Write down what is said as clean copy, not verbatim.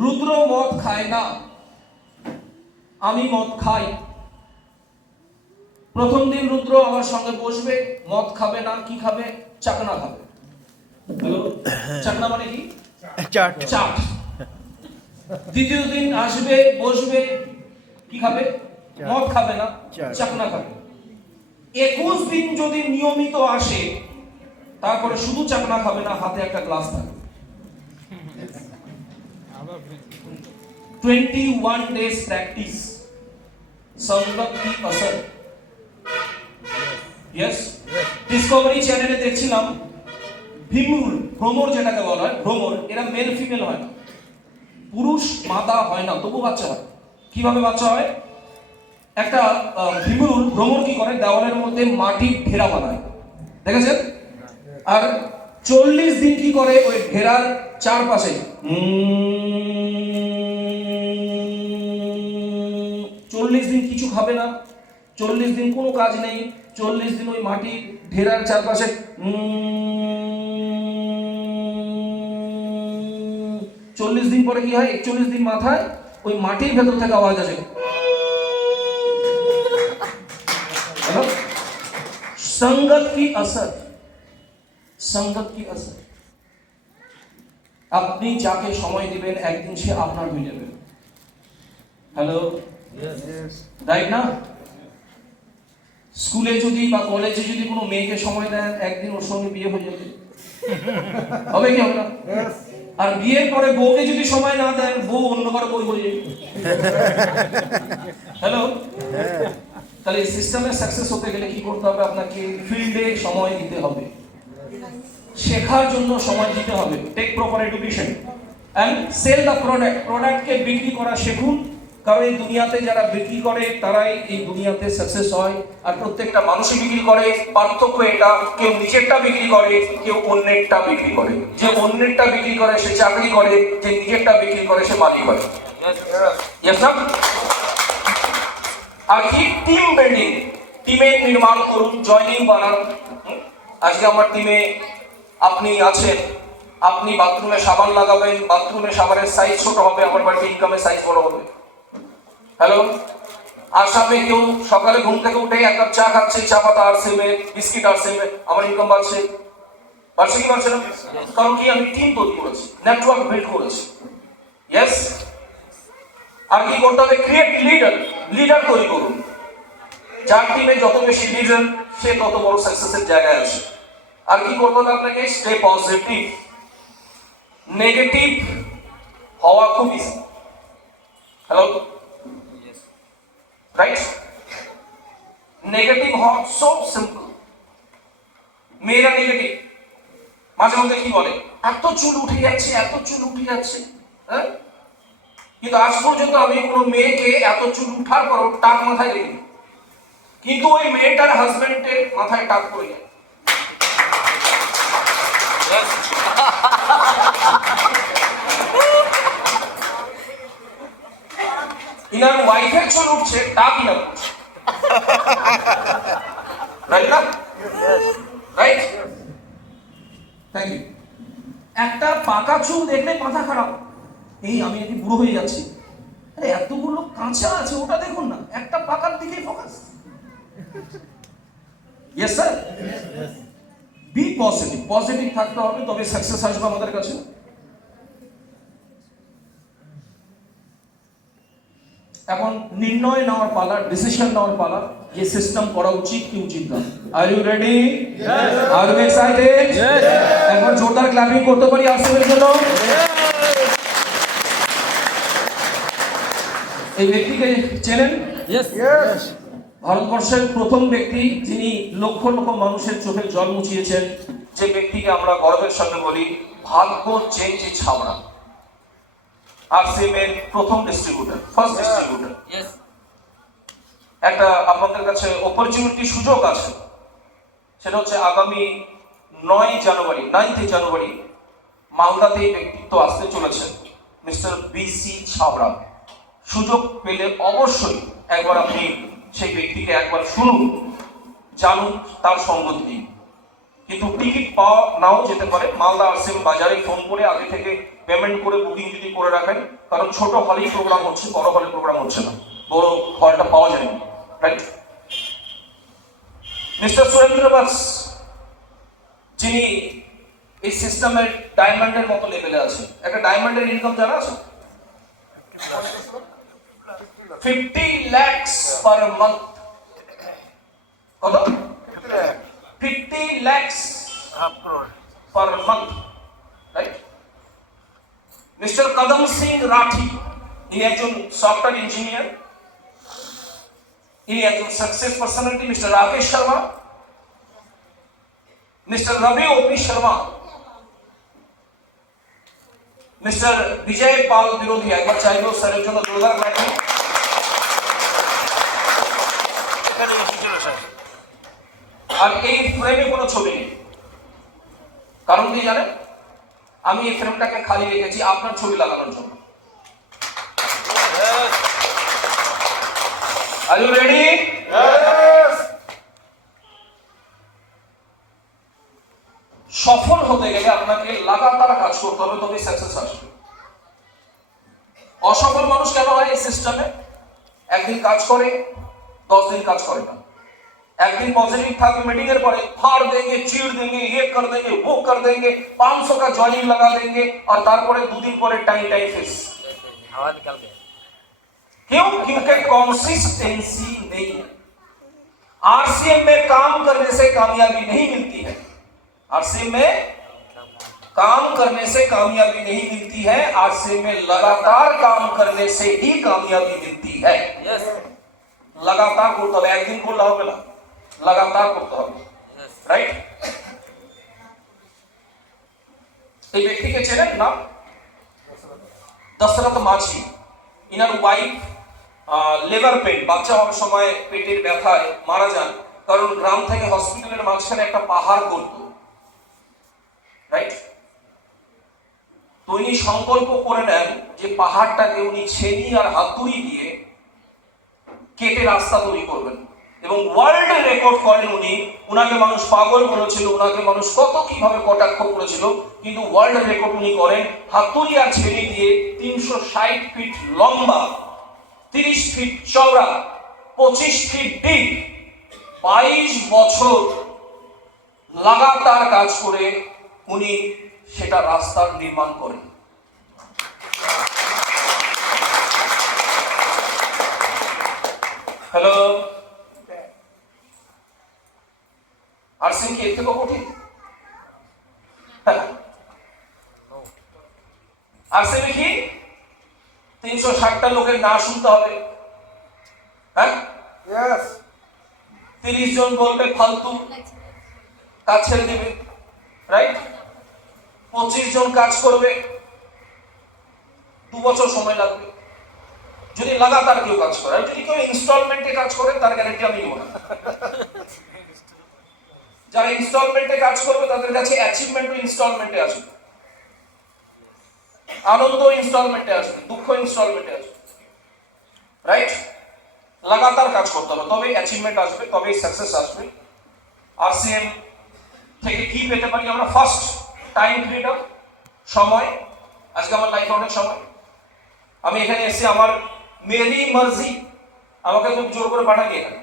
রুদ্র মদ খায় না, আমি মদ খাই। প্রথম দিন রুদ্র আমার সঙ্গে বসবে, মদ খাবে না, কি খাবে? চাকনা খাবে। হ্যালো, চাকনা মানে কি? চাট। চাট। দ্বিতীয় দিন আসবে, বসবে, কি খাবে? মদ খাবে না, চাকনা খাবে। 21 দিন যদি নিয়মিত আসে, তারপরে শুধু চাকনা খাবে না, হাতে একটা গ্লাস থাকবে। 21 days practice, संगत की असर। यस, ডিসকভারি চ্যানেলে দেখছিলাম ভীমরুল, ভ্রমর যেটাকে বলা হয়, ভ্রমর, এরা মেল ফিমেল হয় না, পুরুষ মাদা হয় না, তবু বাচ্চা হয়। কিভাবে বাচ্চা হয়? একটা ভীমরুল, ভ্রমর কি করে? দেওয়ালের মধ্যে মাটির ঢেরা বানায়, দেখেছেন? আর 40 দিন কি করে? ওই ঢেরার চারপাশে 40 দিন কিছু খাবে না, 40 দিন কোনো কাজ নেই, 40 দিন ওই মাটির ঢেরার চারপাশে 40 দিন পরে কি হয়? 41 দিন মাথায় ওই মাটির ভেতর থেকে আওয়াজ আসে, संगत की असर, संगत की असर। আপনি যাকে সময় দিবেন একদিন সে আপনার হয়ে যাবে। হ্যালো, রাইট না? স্কুলে যদি বা কলেজে যদি কোনো মেয়েকে সময় দেন, একদিন ওর সঙ্গে বিয়ে হয়ে যাবে, হবে কি হবে না? আর বিয়ের পরে বউকে যদি সময় না দেন, বউ অন্য কারো বই হয়ে যাবে। হ্যালো, তাহলে এই সিস্টেমে সাকসেস হতে গেলে কি করতে হবে? আপনাকে ফিল্ডে সময় দিতে হবে, শেখার জন্য সময় দিতে হবে। Take proper education and sell the product. প্রোডাক্টকে বিক্রি করা শিখুন, কারণ এই দুনিয়াতে যারা বিক্রি করে তারাই এই দুনিয়াতে সাকসেস হয়। আর প্রত্যেকটা মানুষই বিক্রি করে, পার্থক্য এটা, কেউ নিজেরটা বিক্রি করে, কেউ অন্যেরটা বিক্রি করে। যে অন্যেরটা বিক্রি করে সে চাকরি করে, যে নিজেরটা বিক্রি করে সে মালিক হয়। Yes sir. আর কি? টিম বিল্ডিং, টিমের নির্মাণ করুন, জয়নিং বানান। আজকে আমার টিমে আপনি আছেন, আপনি বাথরুমে সাবান লাগাবেন, বাথরুমে সাবানের সাইজ ছোট হবে, আমার বাড়িতে ইনকামের সাইজ বড় হবে। হ্যালো, আসামে কেউ সকালে ঘুম থেকে উঠে এক কাপ চা খাচ্ছে, চা পাতা আর সেমে, বিস্কিট আর সেমে, আমার ইনকাম বাড়ছে। বাড়ছে কি বাড়ছে না? কারণ কি? আমি টিম তৈরি করেছি, নেটওয়ার্ক বিল্ড করেছি। ইয়েস। আর কি করতে হবে? ক্রিয়েট লিডার, লিডার তৈরি করুন। যার টিমে যত বেশি লিডার, সে তত বড় সাকসেসের জায়গায় আছে। আর কি করতে হবে আপনাকে? Stay positive. নেগেটিভ হওয়া খুব ইজি। Hello, right? নেগেটিভ হওয়া সো সিম্পল। মেয়েরা নেগেটিভ, মাঝে মধ্যে কি বলে? এত চুল উঠে যাচ্ছে, এত চুল উঠে যাচ্ছে। হ্যাঁ, কিন্তু আজ পর্যন্ত আমি কোনো মেয়েকে এত চুল উঠার পর টাক মাথায় দেখিনি, কিন্তু ওই মেয়েটার হাজবেন্ডের মাথায় টাক পড়ে যায়। ইনার ওয়াইফের চুল উঠছে, টাক ইনার উঠছে। রাইট না? রাইট। Thank you. একটা পাকা চুল দেখলে মাথা খারাপ, এই আমি একটু বুড়ো হয়ে যাচ্ছি। আরে এতগুলো কাঁচা আছে, ওটা দেখুন না, একটা পাকার দিকেই focus. Yes sir. Be positive, positive থাকতে হবে, তবে সাকসেস আসবে আমাদের কাছে। এখন নির্ণয় নেওয়ার পালা, ডিসিশন নেওয়ার পালা, যে সিস্টেম করা উচিত কি উচিত না। Are you ready? Are you excited? এখন জোরদার ক্ল্যাপিং করতে পারি আসিফের জন্য। এই ব্যক্তিকে চেনেন? Yes. ভারতবর্ষের প্রথম ব্যক্তি যিনি লক্ষ লক্ষ মানুষের চোখে জল মুছিয়েছেন, যে ব্যক্তিকে আমরা গর্বের সঙ্গে বলি ভাগ্য চেঞ্জ ছাবড়া। আরসিএমের প্রথম ডিস্ট্রিবিউটর, ফার্স্ট ডিস্ট্রিবিউটর। Yes. একটা আপনাদের কাছে অপরচুনিটি, সুযোগ আছে, সেটা হচ্ছে আগামী 9 জানুয়ারি মালদাতে ব্যক্তিত্ব আসতে চলেছে, মিস্টার বিসি ছাবড়া। সুযোগ পেলে অবশ্যই একবার আপনি সেই ব্যক্তিকে একবার শুনুন, জানুন, তার সঙ্গ দিন। কিন্তু টিকিট পাওয়া নাও যেতে পারে। মালদা আরসিএম বাজারে ফোন করে আগে থেকে পেমেন্ট করে বুকিং যদি করে রাখেন, কারণ ছোট হলেই প্রোগ্রাম হচ্ছে, বড় হলে প্রোগ্রাম হচ্ছে না, বড় হলটা পাওয়া যায়নি, রাইট? মিস্টার সুরেন্দ্র বাস, যিনি এই সিস্টেমের ডায়মন্ডের মতো লেভেলে আছে, একটা ডায়মন্ডের ইনকাম জানা আছে 50 lakhs per month। কত? 50 lakhs per month, right? Mr Kadam Singh Rathi, ইনি একজন সফটওয়্যার ইঞ্জিনিয়ার, ইনি একজন success personality. Mr Rakesh Sharma, Mr Ravi OP Sharma, Mr Vijay Pal বিরোধী, একবার চাইবো স্যারের জন্য জোরদার লাঠি। আর এই ফ্রেমে কোনো ছবি নেই, কারণ কি জানেন? আমি এই ফ্রেমটাকে খালি রেখেছি আপনার ছবি লাগানোর জন্য। Are you ready? Yes. সফল হতে গেলে আপনাকে লাগাতার কাজ করতে হবে, তবে সাকসেস আসবে। অসফল মানুষ কেন হয় এই সিস্টেমে? একদিন কাজ করে, 10 दिन কাজ করে না। একদিন পজিটিভ থাকে, मीटिंग এর পরে फाड़ देंगे, चीड़ देंगे, ये कर देंगे, वो कर देंगे, 500 का जॉइनिंग लगा देंगे, और তারপরে 2 दिन পরে टाइम फेस हवा निकल गया। क्यों? क्योंकि कंसिस्टेंसी नहीं है। आरसीएम में काम करने से कामयाबी नहीं मिलती है, आरसीएम में काम करने से कामयाबी नहीं मिलती है, आरसीएम में लगातार काम करने से ही कामयाबी मिलती है। यस, लगातार করতে হবে, একদিন করলে হবে না, লাগাতার করতে হবে, রাইট? এই ব্যক্তিকে চেনেন না? দশরথ মাঝি। ইনার ওয়াইফ লেবার পেন, বাচ্চা হওয়ার সময় পেটের ব্যথায় মারা যান, কারণ গ্রাম থেকে হসপিটালের মাঝখানে একটা পাহাড় করত, রাইট? তো উনি সংকল্প করে নেন যে পাহাড়টাকে উনি ছেনি আর হাতুড়ি দিয়ে কেটে রাস্তা তৈরি করবেন, এবং ওয়ার্ল্ড রেকর্ড করেন উনি। উনাকে মানুষ পাগল বলেছিল, উনাকে মানুষ কত কিভাবে কটাক্ষ করেছিল, কিন্তু ওয়ার্ল্ড রেকর্ড উনি করেন হাতুড়ি আর ছেনি দিয়ে 360 ফিট লম্বা, 30 ফিট চওড়া, 25 ফিট ডিপ, 22 বছর লাগাতার কাজ করে উনি সেটা রাস্তার নির্মাণ করেন। হ্যালো, আরসিএম কি এর থেকে কঠিন? আরসিএম কি 360টা লোকের না শুনতে হবে? হ্যাঁ, 30 জন বলবে ফালতু, কাজ ছেড়ে দেবে, রাইট? 25 জন কাজ করবে, 2 বছর সময় লাগবে যদি লাগাতার কেউ কাজ করে। আর যদি কেউ ইনস্টলমেন্টে কাজ করে, তার গ্যারান্টি আমি দেবো না। যারা ইনস্টলমেন্টে কাজ করবে তাদের কাছে অ্যাচিভমেন্ট ইনস্টলমেন্টে আসবে, আনন্দ ইনস্টলমেন্টে আসবে, দুঃখ ইনস্টলমেন্টে আসবে, রাইট? লাগাতার কাজ করতে হবে, তবে অ্যাচিভমেন্ট আসবে, তবে সাকসেস আসবে। আরসিএম থেকে কি পেতে পারি আমরা? ফার্স্ট, টাইম ফ্রিডম, সময়। আজকে আমার লাইফে অনেক সময়, আমি এখানে এসে আমার মেরি মার্জি, আমাকে খুব জোর করে পাঠানি এখানে,